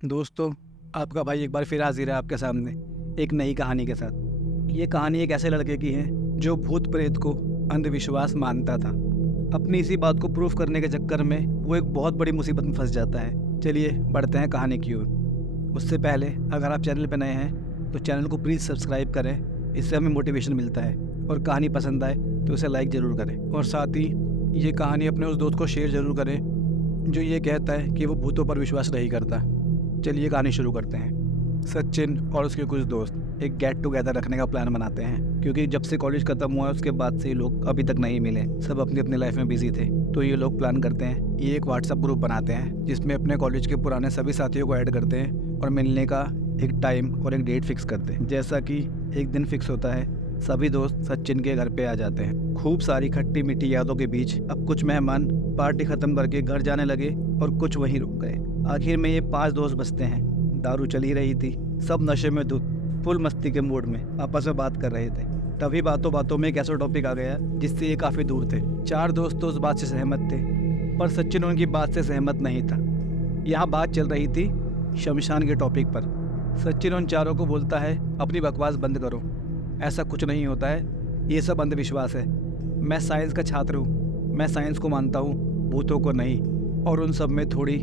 दोस्तों, आपका भाई एक बार फिर हाजिर है आपके सामने एक नई कहानी के साथ। ये कहानी एक ऐसे लड़के की है जो भूत प्रेत को अंधविश्वास मानता था। अपनी इसी बात को प्रूफ करने के चक्कर में वो एक बहुत बड़ी मुसीबत में फंस जाता है। चलिए बढ़ते हैं कहानी की ओर। उससे पहले अगर आप चैनल पर नए हैं तो चैनल को प्लीज़ सब्सक्राइब करें, इससे हमें मोटिवेशन मिलता है। और कहानी पसंद आए तो इसे लाइक ज़रूर करें, और साथ ही ये कहानी अपने उस दोस्त को शेयर ज़रूर करें जो ये कहता है कि वो भूतों पर विश्वास नहीं करता। चलिए कहानी शुरू करते हैं। सचिन और उसके कुछ दोस्त एक गेट टुगेदर रखने का प्लान बनाते हैं, क्योंकि जब से कॉलेज खत्म हुआ उसके बाद से ये लोग अभी तक नहीं मिले, सब अपनी अपनी लाइफ में बिजी थे। तो ये लोग प्लान करते हैं, ये एक व्हाट्सएप ग्रुप बनाते हैं जिसमें अपने कॉलेज के पुराने सभी साथियों को ऐड करते हैं और मिलने का एक टाइम और एक डेट फिक्स करते हैं। जैसा कि एक दिन फिक्स होता है, सभी दोस्त सचिन के घर पे आ जाते हैं। खूब सारी खट्टी मीठी यादों के बीच अब कुछ मेहमान पार्टी खत्म करके घर जाने लगे और कुछ वहीं रुक गए। आखिर में ये 5 दोस्त बचते हैं। दारू चली रही थी, सब नशे में धुत, फुल मस्ती के मूड में आपस में बात कर रहे थे। तभी बातों बातों में एक ऐसा टॉपिक आ गया जिससे ये काफी दूर थे। 4 दोस्त तो उस बात से सहमत थे, पर सचिन उनकी बात से सहमत नहीं था। यहाँ बात चल रही थी शमशान के टॉपिक पर। सचिन उन चारों को बोलता है, अपनी बकवास बंद करो, ऐसा कुछ नहीं होता है, ये सब अंधविश्वास है। मैं साइंस का छात्र हूँ, मैं साइंस को मानता हूँ, भूतों को नहीं। और उन सब में थोड़ी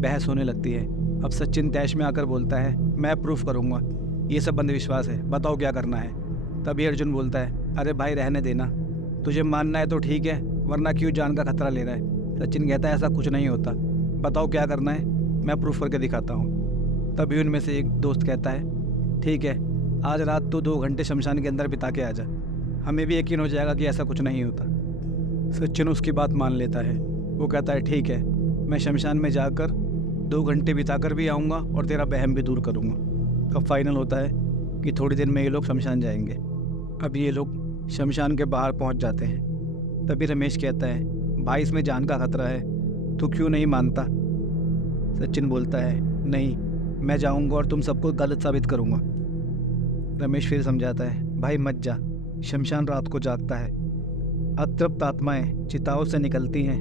बहस होने लगती है। अब सचिन तैश में आकर बोलता है, मैं प्रूफ करूँगा, ये सब अंधविश्वास है, बताओ क्या करना है। तभी अर्जुन बोलता है, अरे भाई रहने देना, तुझे मानना है तो ठीक है, वरना क्यों जान का खतरा ले रहा है। सचिन कहता है, ऐसा कुछ नहीं होता, बताओ क्या करना है, मैं प्रूफ करके दिखाता हूँ। तभी उनमें से एक दोस्त कहता है, ठीक है, आज रात तो 2 घंटे शमशान के अंदर बिता के आ जा, हमें भी यकीन हो जाएगा कि ऐसा कुछ नहीं होता। सचिन उसकी बात मान लेता है। वो कहता है, ठीक है, मैं शमशान में जाकर 2 घंटे बिताकर भी आऊँगा और तेरा वहम भी दूर करूँगा। अब फाइनल होता है कि थोड़ी देर में ये लोग शमशान जाएंगे। अब ये लोग शमशान के बाहर पहुँच जाते हैं। तभी रमेश कहता है, भाई इसमें जान का खतरा है, तू क्यों नहीं मानता। सचिन बोलता है, नहीं, मैं जाऊँगा और तुम सबको गलत साबित करूँगा। रमेश फिर समझाता है, भाई मत जा, शमशान रात को जागता है, अतृप्त आत्माएं चिताओं से निकलती हैं,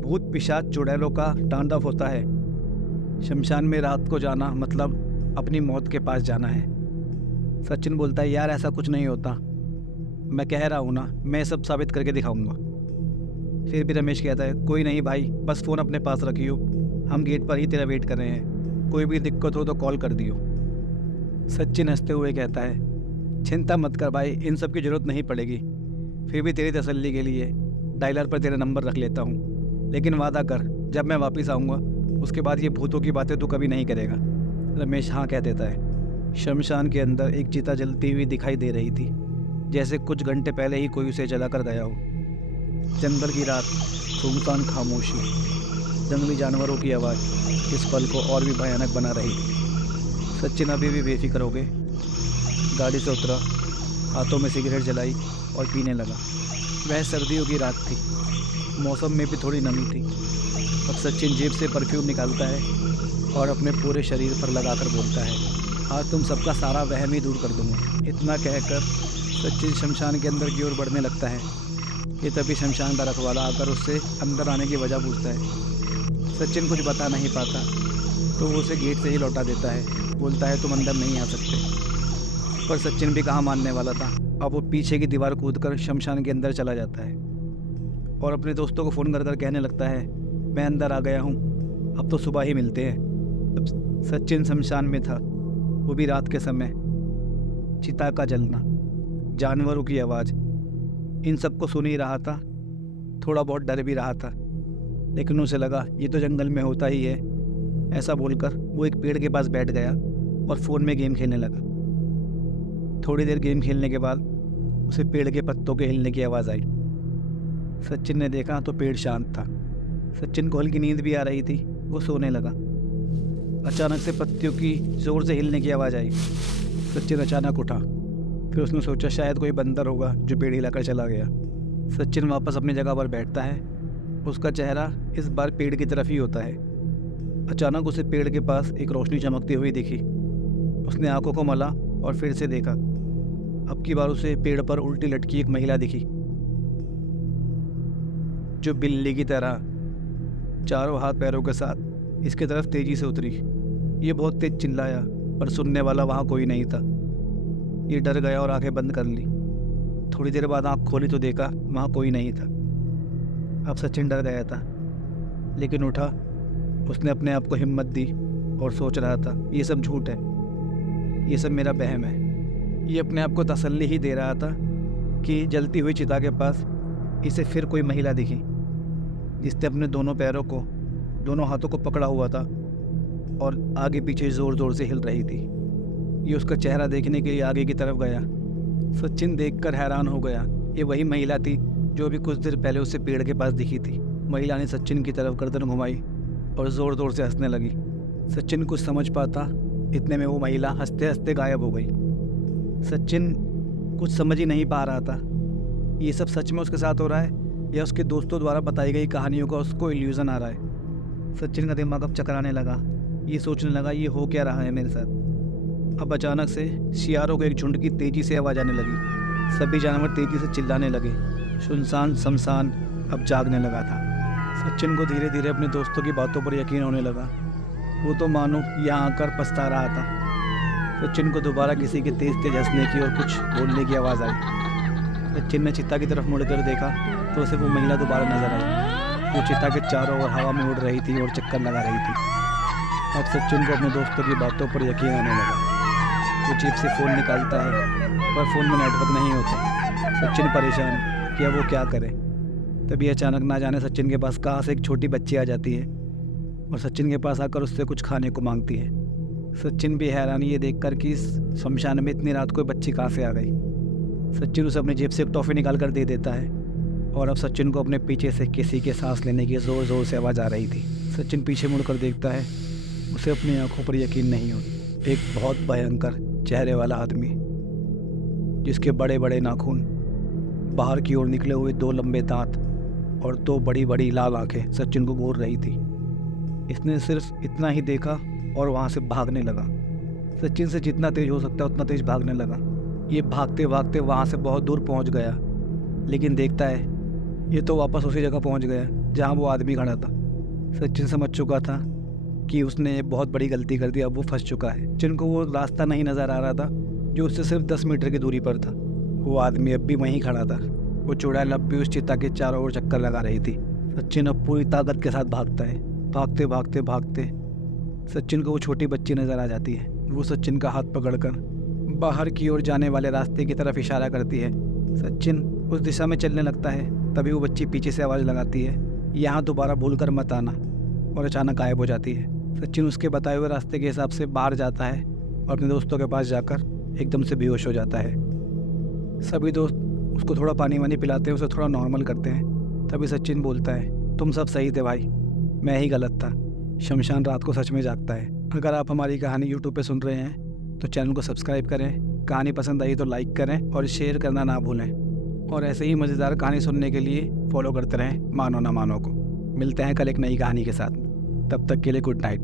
भूत पिशाच चुड़ैलों का तांडव होता है। शमशान में रात को जाना मतलब अपनी मौत के पास जाना है। सचिन बोलता है, यार ऐसा कुछ नहीं होता, मैं कह रहा हूँ ना, मैं सब साबित करके दिखाऊंगा। फिर भी रमेश कहता है, कोई नहीं भाई, बस फ़ोन अपने पास रखियो, हम गेट पर ही तेरा वेट कर रहे हैं, कोई भी दिक्कत हो तो कॉल कर दियो। सचिन हंसते हुए कहता है, चिंता मत कर भाई, इन सब की ज़रूरत नहीं पड़ेगी। फिर भी तेरी तसल्ली के लिए डायलर पर तेरा नंबर रख लेता हूँ, लेकिन वादा कर, जब मैं वापस आऊँगा उसके बाद ये भूतों की बातें तू कभी नहीं करेगा। रमेश हाँ कह देता है। शमशान के अंदर एक चिता जलती हुई दिखाई दे रही थी, जैसे कुछ घंटे पहले ही कोई उसे जला कर गया हो। जंगल की रात, सुनसान खामोशी, जंगली जानवरों की आवाज़ इस पल को और भी भयानक बना रही थी। सचिन अभी भी बेफिक्र हो गए। गाड़ी से उतरा, हाथों में सिगरेट जलाई और पीने लगा। वह सर्दियों की रात थी, मौसम में भी थोड़ी नमी थी। अब सचिन जेब से परफ्यूम निकालता है और अपने पूरे शरीर पर लगाकर बोलता है, आज तुम सबका सारा वहम ही दूर कर दूंगा। इतना कहकर सचिन शमशान के अंदर की ओर बढ़ने लगता है कि तभी शमशान का रखवाला आकर उससे अंदर आने की वजह पूछता है। सचिन कुछ बता नहीं पाता तो वो उसे गेट से ही लौटा देता है, बोलता है तुम अंदर नहीं आ सकते। पर सचिन भी कहाँ मानने वाला था। अब वो पीछे की दीवार कूदकर शमशान के अंदर चला जाता है और अपने दोस्तों को फ़ोन कर कर कहने लगता है, मैं अंदर आ गया हूँ, अब तो सुबह ही मिलते हैं। अब सचिन शमशान में था, वो भी रात के समय। चिता का जलना, जानवरों की आवाज़, इन सबको सुन ही रहा था। थोड़ा बहुत डर भी रहा था, लेकिन उसे लगा ये तो जंगल में होता ही है। ऐसा बोलकर वो एक पेड़ के पास बैठ गया और फ़ोन में गेम खेलने लगा। थोड़ी देर गेम खेलने के बाद उसे पेड़ के पत्तों के हिलने की आवाज़ आई। सचिन ने देखा तो पेड़ शांत था। सचिन को हल्की नींद भी आ रही थी, वो सोने लगा। अचानक से पत्तियों की ज़ोर से हिलने की आवाज़ आई। सचिन अचानक उठा, फिर उसने सोचा शायद कोई बंदर होगा जो पेड़ हिलाकर चला गया। सचिन वापस अपनी जगह पर बैठता है। उसका चेहरा इस बार पेड़ की तरफ ही होता है। अचानक उसे पेड़ के पास एक रोशनी चमकती हुई दिखी। उसने आंखों को मला और फिर से देखा। अब की बार उसे पेड़ पर उल्टी लटकी एक महिला दिखी, जो बिल्ली की तरह चारों हाथ पैरों के साथ इसकी तरफ तेजी से उतरी। ये बहुत तेज चिल्लाया, पर सुनने वाला वहाँ कोई नहीं था। ये डर गया और आंखें बंद कर ली। थोड़ी देर बाद आँख खोली तो देखा वहाँ कोई नहीं था। अब सचिन डर गया था, लेकिन उठा। उसने अपने आप को हिम्मत दी और सोच रहा था ये सब झूठ है, ये सब मेरा वहम है। ये अपने आप को तसल्ली ही दे रहा था कि जलती हुई चिता के पास इसे फिर कोई महिला दिखी, जिसने अपने दोनों पैरों को, दोनों हाथों को पकड़ा हुआ था और आगे पीछे ज़ोर ज़ोर से हिल रही थी। ये उसका चेहरा देखने के लिए आगे की तरफ गया। सचिन देखकर हैरान हो गया। ये वही महिला थी जो अभी कुछ देर पहले उसे पेड़ के पास दिखी थी। महिला ने सचिन की तरफ गर्दन घुमाई और ज़ोर ज़ोर से हंसने लगी। सचिन कुछ समझ पाता, इतने में वो महिला हंसते हंसते गायब हो गई। सचिन कुछ समझ ही नहीं पा रहा था, ये सब सच में उसके साथ हो रहा है या उसके दोस्तों द्वारा बताई गई कहानियों का उसको इल्यूज़न आ रहा है। सचिन का दिमाग अब चकराने लगा। ये सोचने लगा ये हो क्या रहा है मेरे साथ। अब अचानक से शियारों के एक झुंड की तेज़ी से आवाज़ आने लगी। सभी जानवर तेज़ी से चिल्लाने लगे। सुनसान शमशान अब जागने लगा था। सचिन को धीरे धीरे अपने दोस्तों की बातों पर यकीन होने लगा। वो तो मानो यहाँ आकर पछता रहा था। सचिन को दोबारा किसी के तेज तेज हंसने की और कुछ बोलने की आवाज़ आई। सचिन ने चिता की तरफ मुड़कर देखा तो उसे वो महिला दोबारा नजर आई। वो चिता के चारों ओर हवा में उड़ रही थी और चक्कर लगा रही थी। अब सचिन को अपने दोस्तों की बातों पर यकीन आने लगा। वो जेब से फ़ोन निकालता है पर फ़ोन में नेटवर्क नहीं होता। सचिन परेशान कि अब वो क्या करे। तभी अचानक ना जाने सचिन के पास कहाँ से एक छोटी बच्ची आ जाती है और सचिन के पास आकर उससे कुछ खाने को मांगती है। सचिन भी हैरान ये देखकर कि इस शमशान में इतनी रात कोई बच्ची कहाँ से आ गई। सचिन उसे अपनी जेब से एक टॉफ़ी निकाल कर दे देता है और अब सचिन को अपने पीछे से किसी के सांस लेने की ज़ोर ज़ोर से आवाज़ आ रही थी। सचिन पीछे मुड़कर देखता है, उसे अपनी आंखों पर यकीन नहीं होता। एक बहुत भयंकर चेहरे वाला आदमी, जिसके बड़े बड़े नाखून, बाहर की ओर निकले हुए 2 लंबे दांत और 2 बड़ी बड़ी लाल आंखें सचिन को घूर रही थी। इसने सिर्फ इतना ही देखा और वहाँ से भागने लगा। सचिन से जितना तेज हो सकता है उतना तेज भागने लगा। ये भागते भागते वहाँ से बहुत दूर पहुँच गया, लेकिन देखता है ये तो वापस उसी जगह पहुँच गया जहाँ वो आदमी खड़ा था। सचिन समझ चुका था कि उसने बहुत बड़ी गलती कर दी, अब वो फंस चुका है। सचिन को वो रास्ता नहीं नज़र आ रहा था जो उससे सिर्फ 10 मीटर की दूरी पर था। वो आदमी अब भी वहीं खड़ा था। वो चुड़ैल अब भी उस चिता के चारों ओर चक्कर लगा रही थी। सचिन अब पूरी ताकत के साथ भागता है। भागते भागते भागते सचिन को वो छोटी बच्ची नज़र आ जाती है। वो सचिन का हाथ पकड़कर बाहर की ओर जाने वाले रास्ते की तरफ इशारा करती है। सचिन उस दिशा में चलने लगता है। तभी वो बच्ची पीछे से आवाज़ लगाती है, यहाँ दोबारा भूल कर मत आना, और अचानक गायब हो जाती है। सचिन उसके बताए हुए रास्ते के हिसाब से बाहर जाता है और अपने दोस्तों के पास जाकर एकदम से बेहोश हो जाता है। सभी दोस्त उसको थोड़ा पानी वानी पिलाते हैं, उसे थोड़ा नॉर्मल करते हैं। तभी सचिन बोलता है, तुम सब सही थे भाई, मैं ही गलत था। शमशान रात को सच में जागता है। अगर आप हमारी कहानी यूट्यूब पे सुन रहे हैं तो चैनल को सब्सक्राइब करें। कहानी पसंद आई तो लाइक करें और शेयर करना ना भूलें। और ऐसे ही मज़ेदार कहानी सुनने के लिए फॉलो करते रहें मानो ना मानो को। मिलते हैं कल एक नई कहानी के साथ। तब तक के लिए गुड नाइट।